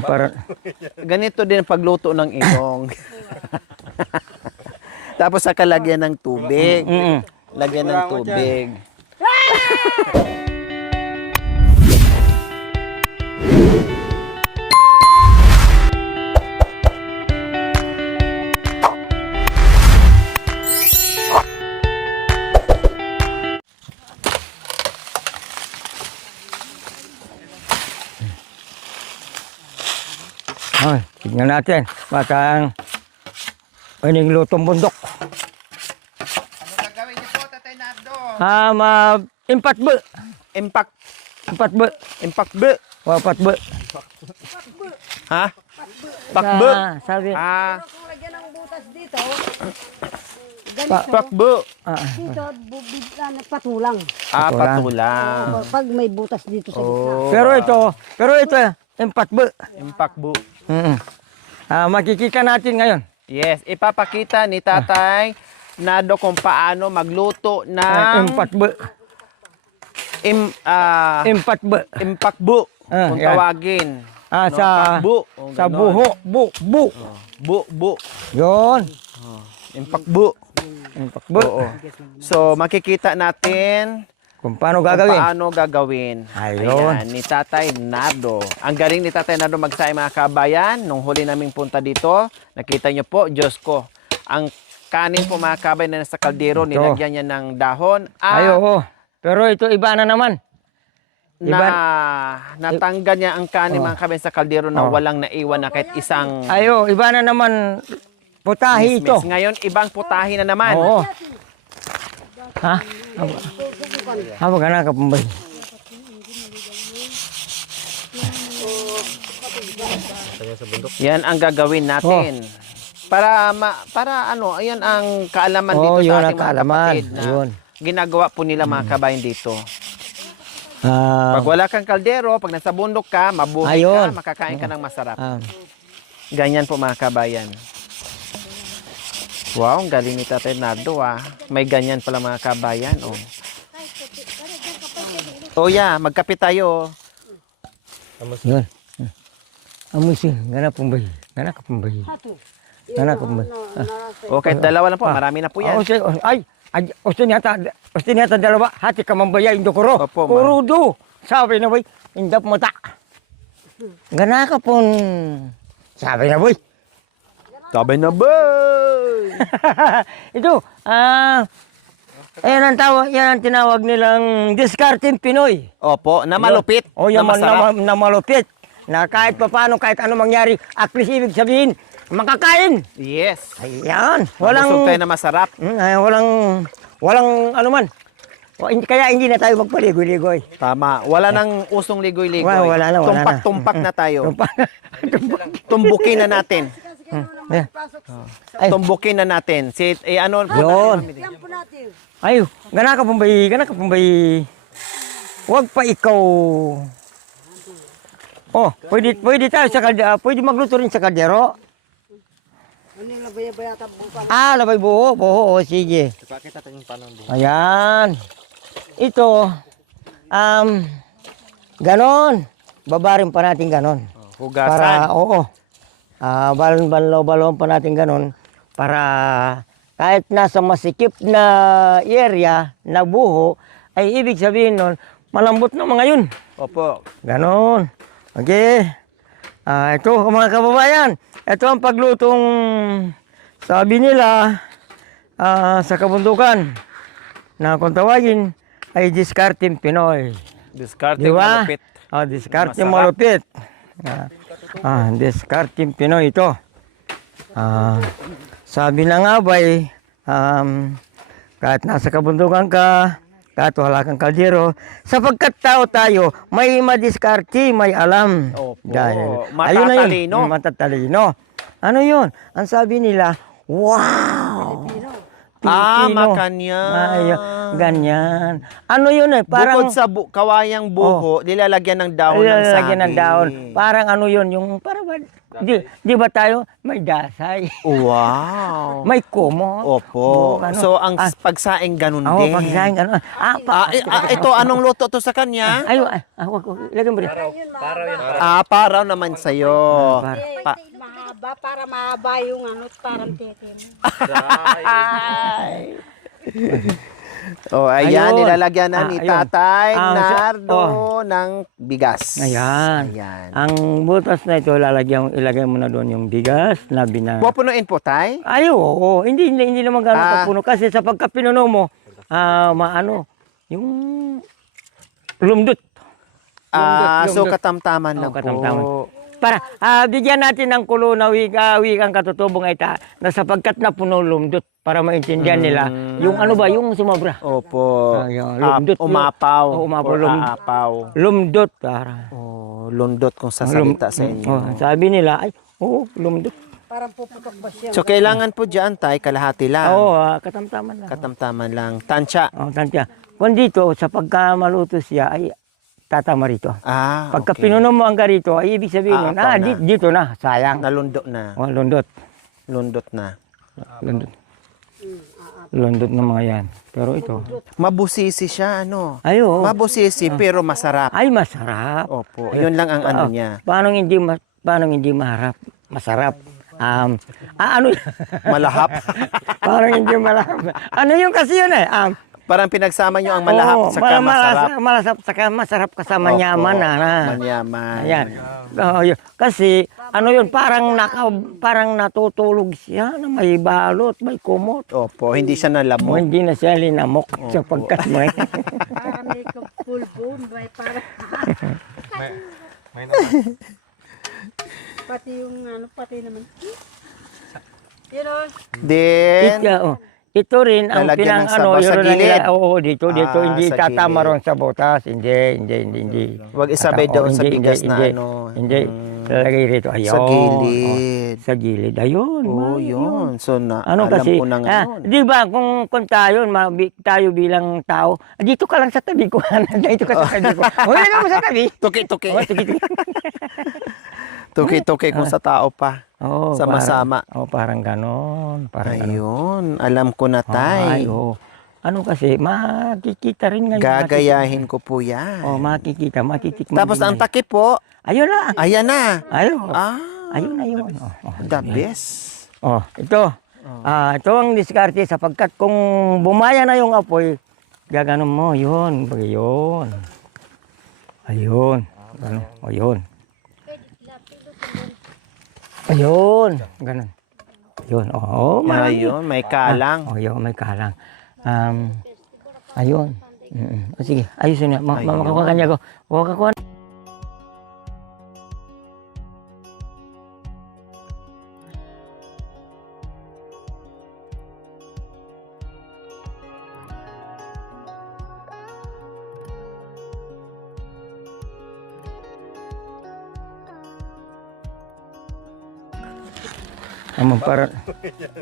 Para Ganito din ang pagluto ng ilong. Tapos saka lagyan ng tubig. Lagyan ng tubig. Ay, tignan natin. Batang ining lutong bundok. Ano gagawin niyo po, Tatay Nardo? Impat ba? Impact. Impat ba? Impact be. Wapat ba? Ha? Pakbe. Sabi. Kung lagyan ng butas dito, ganito, Pakbe. dito, patulang. Patulang. Pag may butas dito sa gitna. Pero ito, impat ba? Impact bu. Makikita natin ngayon. Yes, ipapakita ni Tatay Nardo kung paano magluto ng Impat ba? Impat ba? impact bu. Kung yan. tawagin. Sa Pakbu. sa buho, bu. Bu. Yon. Impact bu. Impak ba? Oo. So, makikita natin Kung paano kung gagawin? paano gagawin. Ayun. Ayan, ni Tatay Nardo. Ang galing ni Tatay Nardo magsay mga kabayan. Nung huli naming punta dito, nakita nyo po, Diyos ko, ang kanin po mga kabayan na nasa kaldero, Ito. nilagyan niya ng dahon. Ay, oo. Pero ito iba na naman. Natanggal niya ang kanin mga kabayan sa kaldero na walang naiwan na kahit isang Ayo, iba na naman. Putahi ito. Ngayon, ibang putahe na naman. Oo. Ha? Haba ka na kapambay. Yan ang gagawin natin. Para ano, ayan ang kaalaman dito Yun sa ang ating mga kaalaman. kapatid na Yun. ginagawa po nila mga kabayan dito. Pag wala kang kaldero, pag nasa bundok ka, mabuhay Ayun. ka, makakain ka ng masarap. Ah, Ganyan po mga kabayan. Wow, ang galing ni Tatay Nardo ah. May ganyan pala mga kabayan. Oh yeah, magkape tayo. yun. Amusin. Gana pumbay. Gana kapambay. Gana kapambay. O kahit dalawa lang po, marami na po yan. Ay, ustin yata dalawa. Hati ka mambaya, indo kuro. Opo, Kurudo. Sabi na boy, indap mata. Gana ka pun. Sabi na boy. Sabi na ba? Ito, yan ang tinawag nilang discarding Pinoy. Opo, na malupit, O na yan masarap. na malupit. Na kahit paano, kahit ano mangyari, at least ibig sabihin, makakain. Yes. Ayan. Busog tayo na masarap. Walang ano man. Kaya hindi na tayo magpaligoy-ligoy. Tama. Wala nang usong ligoy-ligoy. Wala na. Tumpak-tumpak na tayo. Tumbukin na natin. Ayan. Ay. Tumbukin na natin. Ano? Yun. Yan po natin. Ay, gana ka pumbay. Huwag pa ikaw. Oh, pwede tayo sa kaldero. Pwede magluto rin sa kaldero. Ano yung labaya-baya bukas? Labay buho. O, sige. Ipakita natin yung paano buho. Ayan. Ito, ganon. Babarin pa natin ganon. Hugasan. Para, oo. Balon pa natin ganon. Para kahit nasa masikip na area na buho, ay ibig sabihin nun, malambot na mga yun. Opo. Ganon. Okay. Ito mga kababayan. Ito ang paglutong sabi nila sa kabundukan na kung tawagin ay discarding Pinoy. Discarding Diba? malupit. Discarding Masarap. malupit. Discarding Pinoy ito. Sabi na nga ba'y kahit nasa kabundukan ka, kahit wala kang kaldero, sapagkat tao tayo, may madiskarte, may alam. Opo. Ayun na yun. Matatalino. Matatalino. Ano yun? Ang sabi nila, wow! makanya. Ganyan. Ano yun eh, parang... Bukod sa kawayang buho, nilalagyan ng dahon ng saging. Lalagyan ng dahon. Parang ano yun, yung parang di ba tayo may dasay, Wow. may kumo. Opo. Ano, So, ang pagsaing ganun din. pagsaing ano. Ito, anong luto to sa kanya? Wag, ilagay mo rin. Paraw naman sa'yo. Mahaba, para mahaba yung ano, parang tete mo. Ayan, Ayun. nilalagyan na ni Ayun. Tatay Ah, Nardo ng bigas. Ayan. Ayan. Ang butas na ito, ilagay mo na doon yung bigas na Pupunuin po, Tay? oo. Hindi naman gano'n kapuno. Kasi sa pagkapinuno mo, yung lumdot. So katamtaman lang katamtaman. po. Para bigyan natin ng kulo na wikang katutubong ay na sapagkat na puno lumdot para maintindihan nila yung ano ba, yung sumobra. Opo. Lumdot. Umapaw. Umapaw. Aapaw. Lumdot. Para. Lundot kung sasalita sa inyo. Sabi nila, lumdot. Parang puputok ba siya? So kailangan po dyan, Tay, kalahati lang. Katamtaman lang. Katamtaman lang. Tansya. Tansya. Kung dito, sa pagkamaluto siya, ay tatama rito. Pagka okay. pinuno mo ang garito, ay ibig sabihin nun, Aapaw na. dito na, sayang. Nalundo na. Lundot. Lundot na. Lundot na mga yan. Pero ito. Mabusisi siya, ano? Mabusisi, pero masarap. ay masarap. Opo. Yun lang ang ano niya. Paano hindi maharap? Masarap. Ano? Malahap. Parang hindi malahap. Ano yung kasi yun eh? Parang pinagsama nyo ang malahap saka masarap. Malasap saka masarap kasama manyaman Manyaman. Ayan. Yun. Kasi ano yun, parang natutulog siya na may balot, may kumot. Opo, hindi siya nalamok. Hindi na siya linamok sapagkat may Parang may kapulbon, may parang... Pati yung ano, pati naman. You know? Then, ito rin ang lalagyan ng pinang sa gilid? dito hindi sa tatama gilid. ron sa butas. Hindi. Huwag isabay doon sa bigas na Hindi. Lalagay rito. Ayun. Sa gilid. Sa gilid. Ayun. Yun. So, Ano alam kasi, ko na ngayon. di ba, kung tayo bilang tao, dito ka lang sa tabi ko. Dito ka sa tabi ko. Wala ka mo sa tabi. Tuki-tuki. Tuki. Tuki-tuki kung sa tao pa. Sama-sama. Parang ganon. Ayun. Alam ko na, Tay. Ano kasi, makikita rin ngayon. Gagayahin ko po yan. Matitikman. Tapos ang takip po, ayun na. ayan na. Ayun na yun. The best. Ito. Ito ang diskarte sapagkat kung bumaya na yung apoy, gaganon mo, yun. Ayun. Ayun. Ayun. Ganon. Ayun. Ayun, may kalang. Ayun, may kalang. Ayun. Sige, ayusin na. Makakuha kanya ko. Makakuha.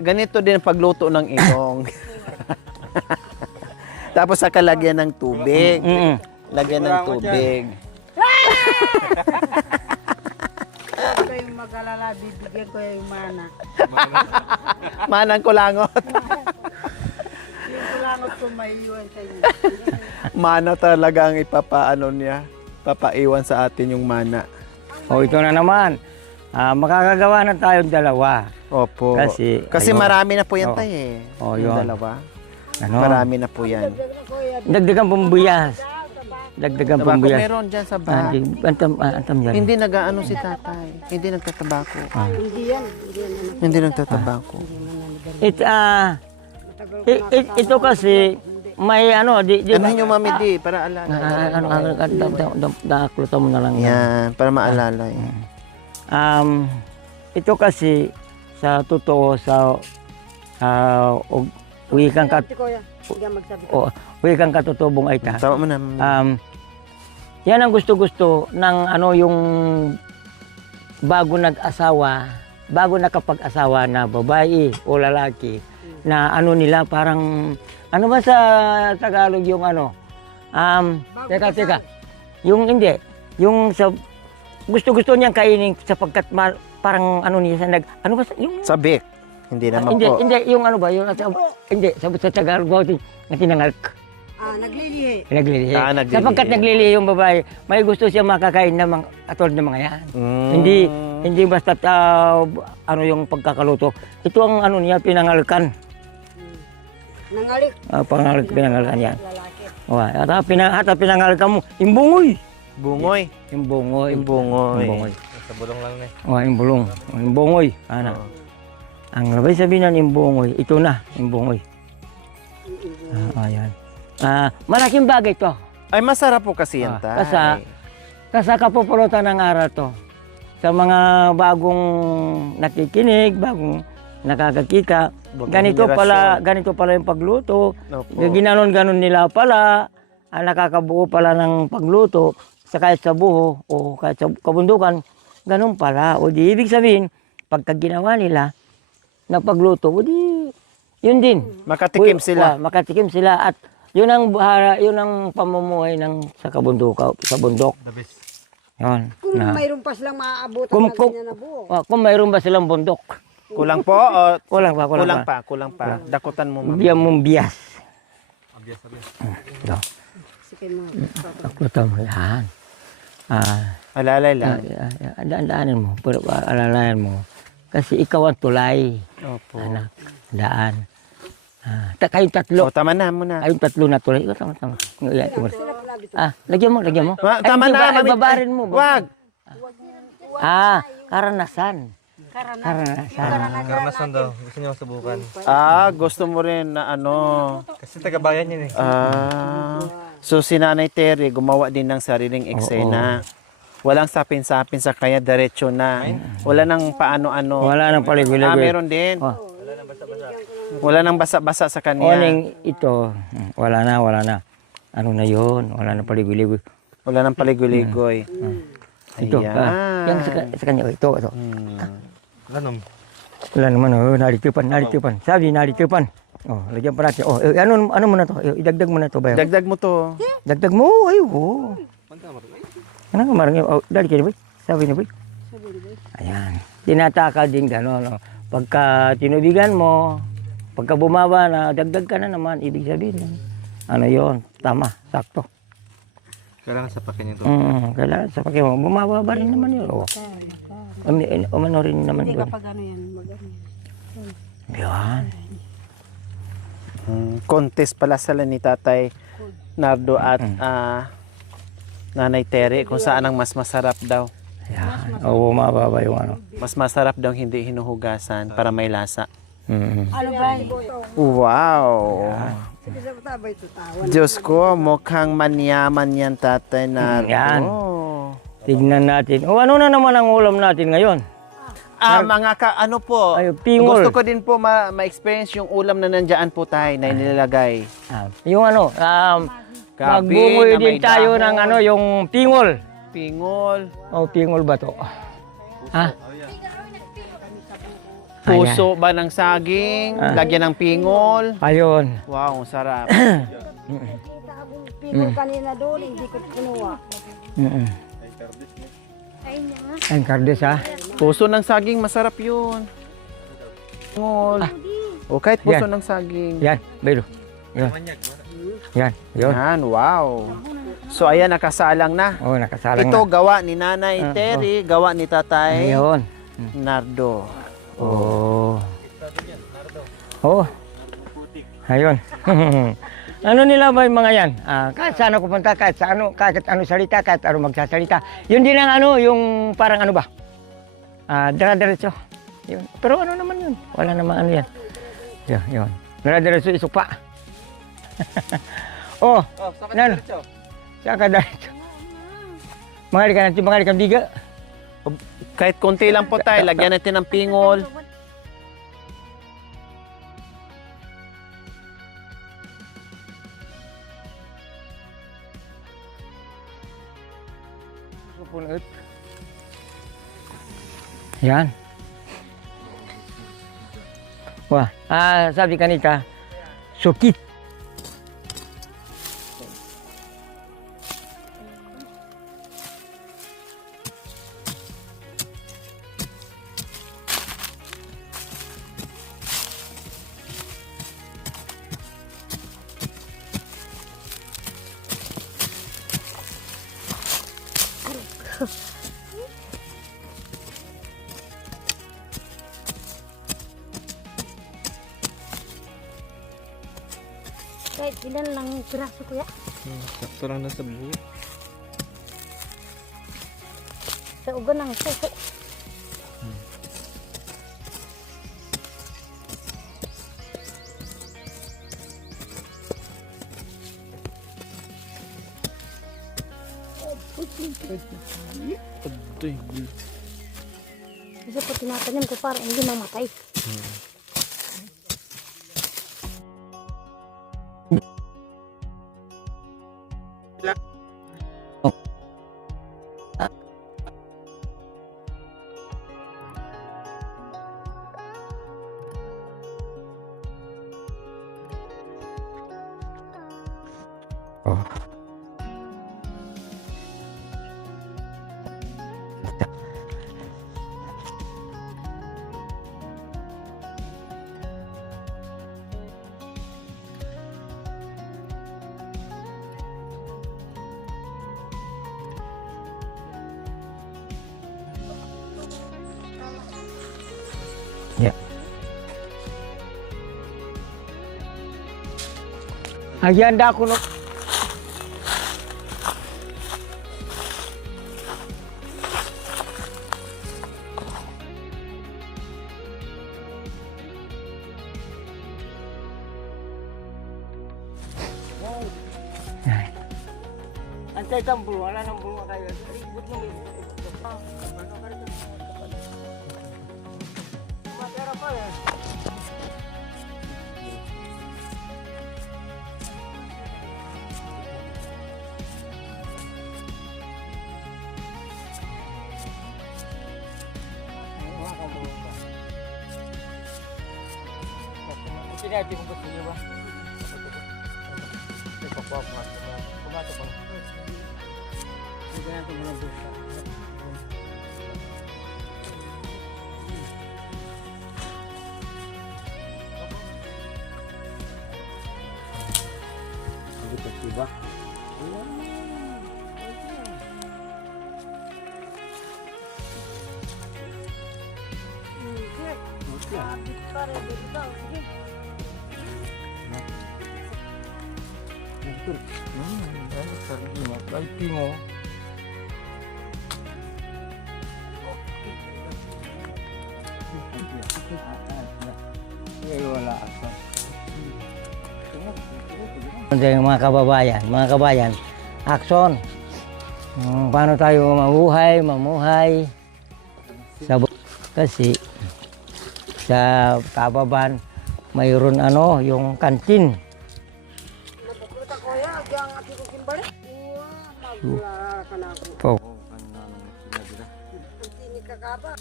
Ganito din ang pagluto ng ilong. Tapos sa kalagyan ng tubig. Lagyan ng tubig. Huwag kayong mag-alala, bibigyan ko yung mana. Manang kulangot. Yung kulangot ko may iwan sa inyo. Mana talaga ang papaiwan sa atin yung mana. Ito na naman. Makakagawa na tayong dalawa. Opo. Kasi ayun. marami na po yan, Tay, yung yun. dalawa. Ano? Marami na po yan. Dagdagan pambuyas. Meron dyan sa bahay. Antam yan. Hindi nag-aano si tatay. Hindi nagtatabako. Hindi yan. Hindi nagtatabako. Ito kasi may Ano yung mami di para alala. Daklutan mo na lang. Yan, para maalala. Ito kasi sa totoo wikang katutubong ay ta. Tama mo na. Yan ang gusto-gusto ng yung bago nakapag-asawa na babae o lalaki na ano nila parang ano ba sa Tagalog yung ano? Teka. Yung hindi, yung sa gusto-gusto niyang kainin sapagkat parang ano niya sa ano ba yung Sabik. Hindi naman po. hindi yung ano ba yung hindi sa Tagalog ba na tinangal Naglilihi. naglilihi. Naglilihi. Sapagkat naglilihi yung babae, may gusto siya makakain ng mga katulad ng mga yan. Hindi basta ano yung pagkakaluto. Ito ang ano niya pinangalkan. Nangalik. Pinangalkan yan. Lalaki. At pinangalkan mo, imbungoy. Bungoy. Imbungoy. Imbungoy. Sa bulong lang na Imbulong. Imbungoy. Ana. Ang labay sabihin ng imbungoy, ito na, imbungoy. Ayan. Malaking bagay to. Ay, masarap po kasi yan, tay. Kasi kapupulutan ng aral to. Sa mga bagong nakikinig, bagong nakakakita, ganito pala yung pagluto. Opo. Ginanon nila pala, nakakabuo pala ng pagluto sa kahit sa buho o kahit sa kabundukan, ganun pala. O di ibig sabihin, pagka ginawa nila na pagluto, o di yun din. Makatikim sila. Makatikim sila at yun ang pamumuhay ng sa kabundukan, sa bundok. The best. Yun. Kung mayroon pa silang maaabutan Kung- na kung- ganyan na buo. Kung mayroon ba silang bundok? Kulang po o Kulang pa. kulang pa. Dakutan mo, ma'am. Bigyan mong bias. Abiyas. Ito. Sige mga. Akutan mo yan. Alalay lang. Daanin mo. Pero alalayan mo. Kasi ikaw ang tulay. Opo. Anak. Daan. Kayong tatlo. O, tama na muna. Kayong tatlo na tulay. Tama. Yan, tama. Lagyan mo. Tama na. Babarin mo. Wag. Karanasan. Karanasan daw. Gusto niyo subukan. Gusto mo rin na ano. Kasi taga-bayan yun eh. So si Nanay Terry gumawa din ng sariling eksena. Walang sapin-sapin sa kanya, diretso na. Wala nang paano-ano. Wala nang paligoy-ligoy. Meron din. Oh. Wala nang basa-basa sa kanya. Oning ito. Wala na. Ano na yun? Wala nang paligoy-ligoy. Wala nang paligoy-ligoy. Ito. Ayan. Yung sa kanya. Ito. Ano? Wala naman. Naritipan. Sabi, naritipan. Lagyan pa natin. Ano mo na to? Idagdag mo na to ba? Dagdag mo to. Dagdag mo. Ay, oo. Ano ka marang? Dali kayo, boy. Sabi ni boy. Ayan. Tinataka din gano'n. Pagka tinubigan mo, pagka bumaba na, dagdag ka na naman. Ibig sabihin, ano yon? Tama, sakto. Kailangan sapakin ito. Kailangan sa pagka mo, bumaba ba rin naman yun? Umano rin naman Hindi yun. kapag ano yan, mag-ano yan. Yan. Contest pala sila ni Tatay Nardo at Nanay Terry kung saan ang mas masarap daw. Yan. Bumaba yung ano. Mas masarap daw hindi hinuhugasan para may lasa. Ano ba? Wow! Sige sa tabay ito tawan. Diyos ko, mukhang manyaman yan, Tatay Nardo. Yan. Tignan natin. Ano na naman ang ulam natin ngayon? Ano po, Ay, pingol. gusto ko din po ma-experience yung ulam na nandyan po tayo na inilalagay. Yung ano, Gabi magbungoy na din may tayo dahon. ng ano, yung pingol. Pingol, Pingol ba to? puso ba ng saging, lagyan ng pingol. Ayun. Wow, ang sarap. Pipol kanina doon, hindi ko kinuha. Ang kardes ha? Puso ng saging, masarap yun. Pingol. O kahit puso ng saging. Yan, Belo. Yan. Yan, yun. Yan, wow. So ayan, nakasalang na. Nakasalang Ito na. gawa ni Nanay Terry, gawa ni Tatay Ayun. Nardo. Ayun. Ano nila ba yung mga yan? Kahit saan ako punta, kahit ano salita, kahit ano magsasalita. Yun din ang ano, yung parang ano ba? Dara-diretso. Yun. Pero ano naman yun? Wala naman ano yan. Yun. Dara-diretso, isupa. Nano? Saka diretso. Mga ka biga. Kahit konti lang po tayo, lagyan natin ng pingol. Yan. Wah, sabi kanita, sukit. Kahit ilan lang piraso kuya. Sakto lang na sa buhay. Sa ugan ng suso. Kasi pag tinatanim ko parang hindi mamatay. Oh. Ya. Agenda ako no. Antay kang bunga, wala nang bunga kayo. Ibut mo may matera pa eh. Sinabi mo gusto niyo ba? Ipapap nga. Pumato pa. Hindi na ito muna busa. Hindi pa siba. Sabit pa rin dito. Sige. Kalpi mo. Wala ako. Mga kabayan, action. Paano tayo mamuhay kasi sa Tababan mayroon yung kantin. Napupunta ko ya, ang ati ko kimbalik. Magla ka na ako. Po. Hindi kakaba.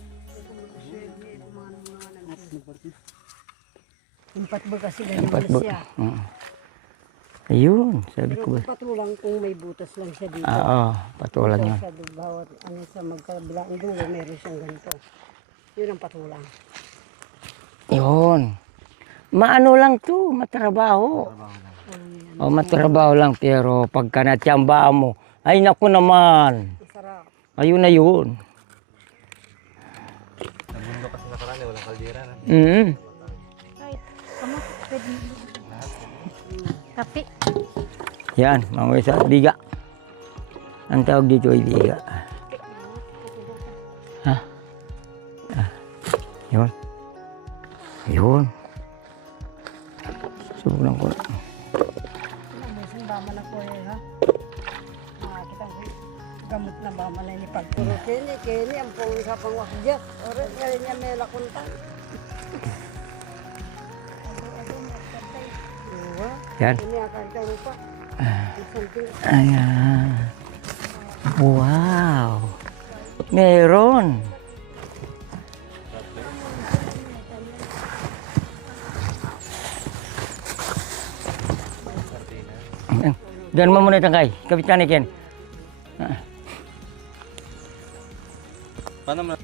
Empat ba kasi ganyan siya? Ayun, sabi ko ba. Patulang kung may butas lang siya dito. Oo, patulan yun. Sa bawat sa magkabilang dulo, meron siyang ganito. Yun ang patulang. Yun. Maano lang to, matrabaho. O matrabaho lang pero pagka natiyambaan mo, ay naku naman. Masarap. Ayun na yun. Namundo kasi nakaraan walang kaldera na. Ay, kamo, pwede. Kape. Yan, mga isa, biga. Ang tawag dito ay biga. Ha? Yun. Yun. Subukan ko. May bama na ko ha. Kita ko gamot na bama na ni pagturo kini ang pong sa pangwakja. Ore kaya niya may lakuntan. Yan. Ini akan lupa. Ayan. Wow. Meron. Diyan mo muna tangkay. Kapit ka ni Ken. Paano mo?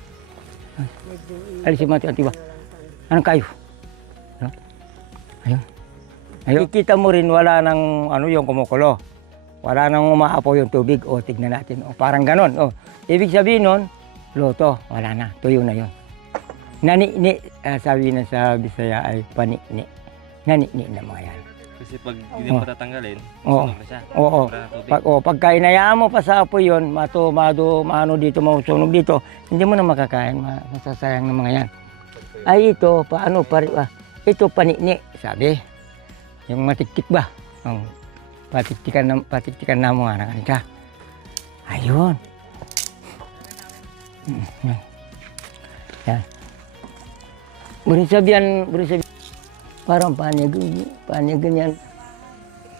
Alisin mo ati ba? Anong kayo? Ano? Ayun. Ayun. Kikita mo rin wala nang ano yung kumukulo. Wala nang umaapaw yung tubig. O, tignan natin. O, parang ganon. O, ibig sabihin nun, luto. Wala na. Tuyo na yun. Nani-ni. Sabi na sa Bisaya ay pani-ni. Nani-ni na mga yan. Kasi pag hindi mo tatanggalin, Oo. sunog na siya. Oo. Wala na tubig. Pagka inayaan mo pa sa apoy yun, maano dito, masunog dito, hindi mo na makakain, masasayang ng mga yan. Ay ito, paano, ito panini, sabi. Yung matiktik ba? Patiktikan na mo nga na kanita. Ayun. Yan. Yan. Burin sabihan, parang panigan yan.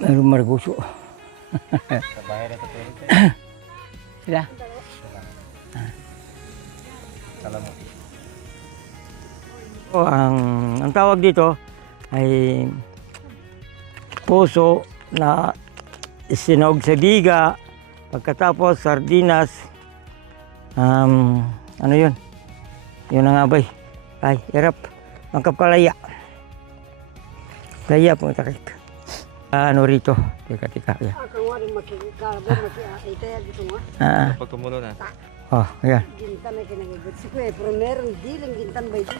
Meron marguso. Sa bahay na tutulog siya. Sila? Alam mo. Ang tawag dito ay puso na sinog sa biga, pagkatapos sardinas, ano yun? Yun ang abay. Ay, hirap. Ang kapalaya. Laya po takik. Ano rito? Teka. Ya. Akang wari makikabo, makikita dito nga. Pag tumulo na. Oh, ayan. Gintan na kinagigot. Si Kuya, pero meron diling gintan ba ito?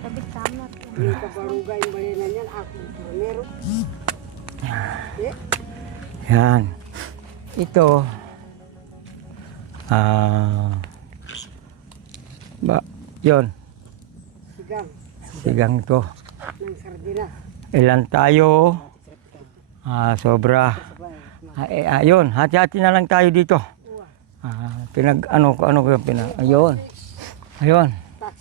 Sabit tamat. Hindi ka barugay yung bayanan yan. Ako, pero meron. Yan. Ito. Yon. Sigang. Sigang to. Ng sardina. Ilan tayo? Sobra. Ayun, hati-hati na lang tayo dito. Ano ko yung ayun. Ayun.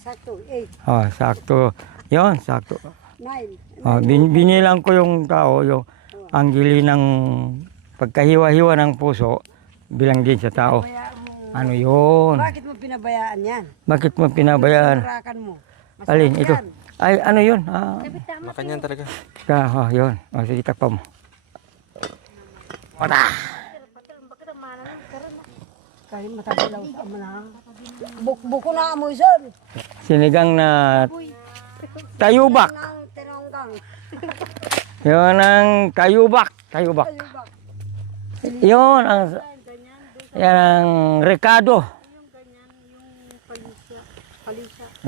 Sakto, 8, Sakto. Yun, sakto. 9. Binilang ko yung tao, ang gili ng pagkahiwa-hiwa ng puso, bilang din sa tao. Ano yun? Bakit mo pinabayaan yan? Bakit mo pinabayaan? Surakan mo. Alin, ito. Ay, ano yun? Makanyan talaga. Yun. Sige, takpa mo. Kahit matabilaw sa ama na. Buko na mo isan. Sinigang na tayubak. Nang tinonggang. Yun ang tayubak. Yun ang yan ang rekado.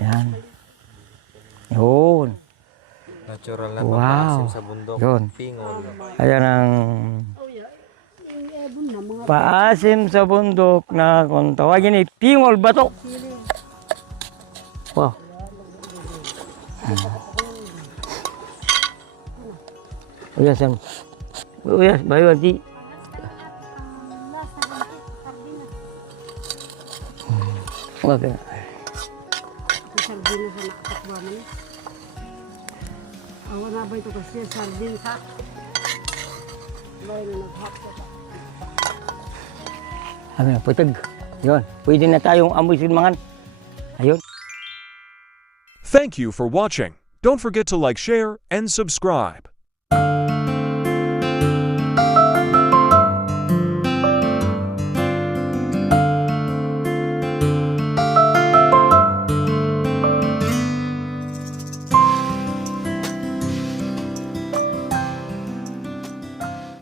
Yan. Yun. Natural na Wow. pagkasim sa bundok. Yun. Pingol. Ayan ang paasim sa bundok na kung tawagin ay pingol bato. Wow. Uyas, bayo di. Okay. Sardina sa nakatakba man. Awan na ba ito kasi sardina sa. Bayo na naghapot. Putag. Yun. Pwede na tayong amoy sinmangan. Ayun. Thank you for watching. Don't forget to like, share, and subscribe.